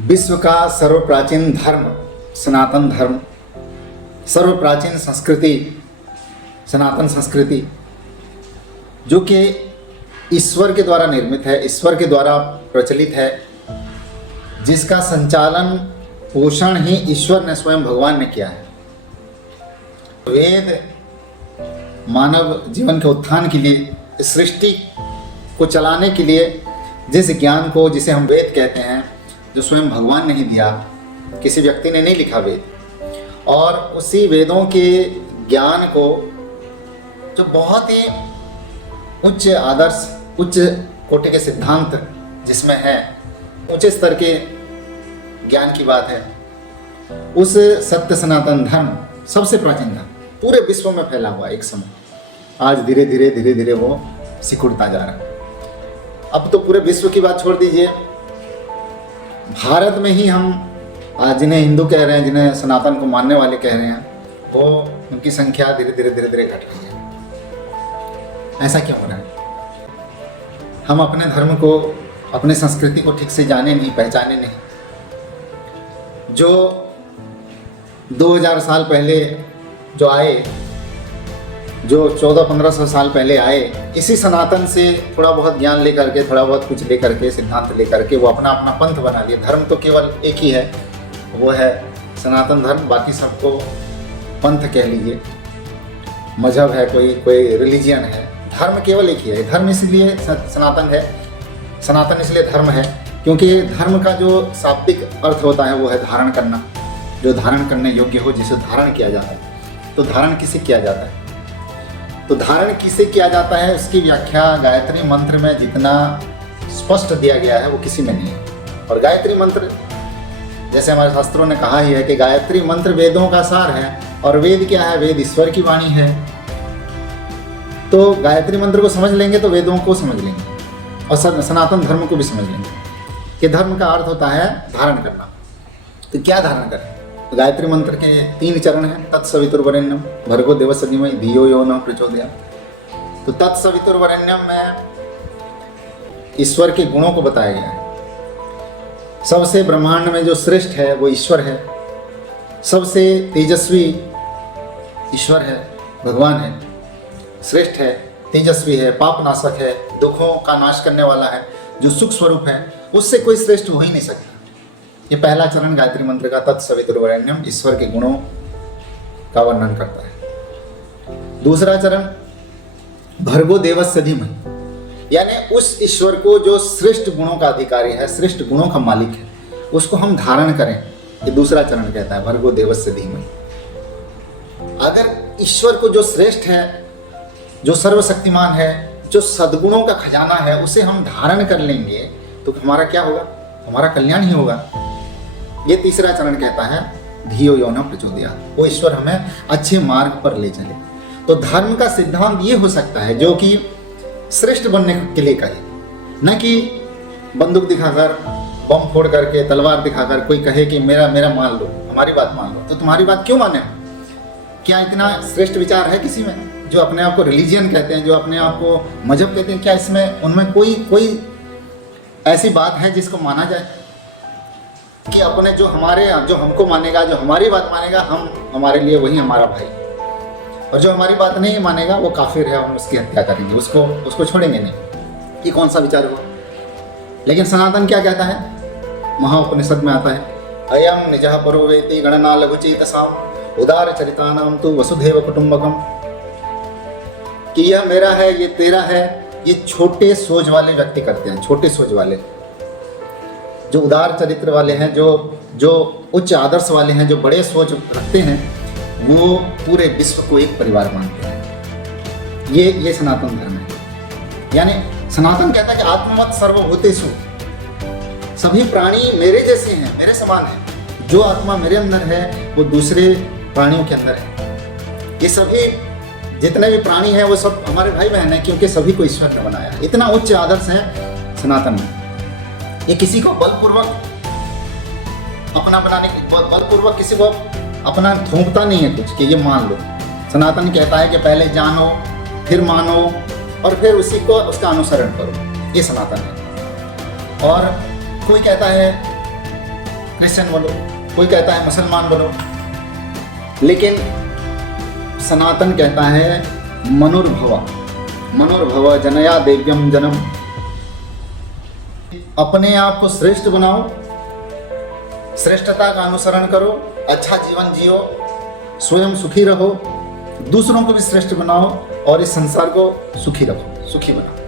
विश्व का सर्वप्राचीन धर्म सनातन धर्म, सर्वप्राचीन संस्कृति सनातन संस्कृति, जो कि ईश्वर के द्वारा निर्मित है, ईश्वर के द्वारा प्रचलित है, जिसका संचालन पोषण ही ईश्वर ने स्वयं भगवान ने किया है। वेद मानव जीवन के उत्थान के लिए, सृष्टि को चलाने के लिए जिस ज्ञान को, जिसे हम वेद कहते हैं, जो स्वयं भगवान ने ही दिया, किसी व्यक्ति ने नहीं लिखा वेद, और उसी वेदों के ज्ञान को जो बहुत ही उच्च आदर्श, उच्च कोटि के सिद्धांत जिसमें है, ऊंचे स्तर के ज्ञान की बात है, उस सत्य सनातन धर्म, सबसे प्राचीन धर्म, पूरे विश्व में फैला हुआ एक समय, आज धीरे धीरे वो सिकुड़ता जा रहा है। अब तो पूरे विश्व की बात छोड़ दीजिए, भारत में ही हम जिन्हें हिंदू कह रहे हैं, जिन्हें सनातन को मानने वाले कह रहे हैं, वो उनकी संख्या धीरे धीरे घट रही है। ऐसा क्यों हो रहा है? हम अपने धर्म को, अपने संस्कृति को ठीक से जाने नहीं, पहचाने नहीं। जो 2000 साल पहले जो आए, जो 1400-1500 साल पहले आए, इसी सनातन से थोड़ा बहुत ज्ञान लेकर के, थोड़ा बहुत कुछ लेकर के, सिद्धांत लेकर के वो अपना अपना पंथ बना लिए। धर्म तो केवल एक ही है, वो है सनातन धर्म, बाकी सबको पंथ कह लीजिए, मजहब है, कोई रिलीजियन है, धर्म केवल एक ही है। धर्म इसलिए सनातन है, सनातन इसलिए धर्म है क्योंकि धर्म का जो शाब्दिक अर्थ होता है वो है धारण करना, जो धारण करने योग्य हो, जिसे धारण किया जाता है। तो धारण किसे किया जाता है? तो धारण किसे किया जाता है, उसकी व्याख्या गायत्री मंत्र में जितना स्पष्ट दिया गया है वो किसी में नहीं है। और गायत्री मंत्र, जैसे हमारे शास्त्रों ने कहा ही है कि गायत्री मंत्र वेदों का सार है, और वेद क्या है? वेद ईश्वर की वाणी है। तो गायत्री मंत्र को समझ लेंगे तो वेदों को समझ लेंगे, और सनातन धर्म को भी समझ लेंगे कि धर्म का अर्थ होता है धारण करना। तो क्या धारण करें? तो गायत्री मंत्र के 3 चरण हैं। तत्सवितुर्वरेण्यम भर्गो देवस्य धीमहि धियो यो नः प्रचोदयात्। तो तत्सवितुर्वरेण्यम में ईश्वर के गुणों को बताया गया है। सबसे ब्रह्मांड में जो श्रेष्ठ है वो ईश्वर है, सबसे तेजस्वी ईश्वर है, भगवान है, श्रेष्ठ है, तेजस्वी है, पाप नाशक है, दुखों का नाश करने वाला है, जो सुख स्वरूप है, उससे कोई श्रेष्ठ हो ही नहीं सकता। ये पहला चरण गायत्री मंत्र का तत्सवितुर्वरेण्यम ईश्वर के गुणों का वर्णन करता है। दूसरा चरण भर्गो देवस्य धीमहि, यानी उस ईश्वर को जो श्रेष्ठ गुणों का अधिकारी है, श्रेष्ठ गुणों का मालिक है, उसको हम धारण करें। ये दूसरा चरण कहता है भर्गो देवस्य धीमहि। अगर ईश्वर को जो श्रेष्ठ है, जो सर्वशक्तिमान है, जो सद्गुणों का खजाना है, उसे हम धारण कर लेंगे तो हमारा क्या होगा? हमारा कल्याण ही होगा। ये तीसरा चरण कहता है धियो यो नः प्रचोदयात्, वो ईश्वर हमें अच्छे मार्ग पर ले चले। तो धर्म का सिद्धांत ये हो सकता है जो कि श्रेष्ठ बनने के लिए कहे, न कि बंदूक दिखाकर, बम फोड़ करके, तलवार दिखाकर कोई कहे कि मेरा मान लो, हमारी बात मान लो। तो तुम्हारी बात क्यों माने? क्या इतना श्रेष्ठ विचार है किसी में? जो अपने आप को रिलीजियन कहते हैं, जो अपने आप को मजहब कहते हैं, क्या इसमें, उनमें कोई ऐसी बात है जिसको माना जाए कि अपने जो हमको मानेगा, जो हमारी बात मानेगा, हमारे लिए वही हमारा भाई, और जो हमारी बात नहीं मानेगा वो काफिर है, हम उसकी हत्या करेंगे, उसको छोड़ेंगे नहीं। ये कौन सा विचार हुआ? लेकिन सनातन क्या कहता है? महाउपनिषद में आता है अयम निजः परो वेति गणना लघुचेतसाम उदार चरितानाम तु वसुधैव कुटुंबकम, कि यह मेरा है, ये तेरा है। ये छोटे सोच वाले व्यक्ति करते हैं, छोटे सोच वाले, जो उदार चरित्र वाले हैं, जो उच्च आदर्श वाले हैं, जो बड़े सोच रखते हैं, वो पूरे विश्व को एक परिवार मानते हैं। ये सनातन धर्म है। यानी सनातन कहता है कि आत्मवत् सर्वभूतेषु, सभी प्राणी मेरे जैसे हैं, मेरे समान हैं। जो आत्मा मेरे अंदर है वो दूसरे प्राणियों के अंदर है। ये सभी जितने भी प्राणी हैं वो सब हमारे भाई बहन हैं, क्योंकि सभी को ईश्वर ने बनाया। इतना उच्च आदर्श है सनातन में। ये किसी को बलपूर्वक अपना बनाने की, बलपूर्वक किसी को अपना थोपता नहीं है कुछ कि ये मान लो। सनातन कहता है कि पहले जानो, फिर मानो, और फिर उसी को, उसका अनुसरण करो। ये सनातन है। और कोई कहता है क्रिश्चियन बनो, कोई कहता है मुसलमान बनो, लेकिन सनातन कहता है मनुर्भव, मनुर्भव जनया देव्यम जन्म। अपने आप को श्रेष्ठ बनाओ, श्रेष्ठता का अनुसरण करो, अच्छा जीवन जियो, स्वयं सुखी रहो, दूसरों को भी श्रेष्ठ बनाओ और इस संसार को सुखी रखो, सुखी बनाओ।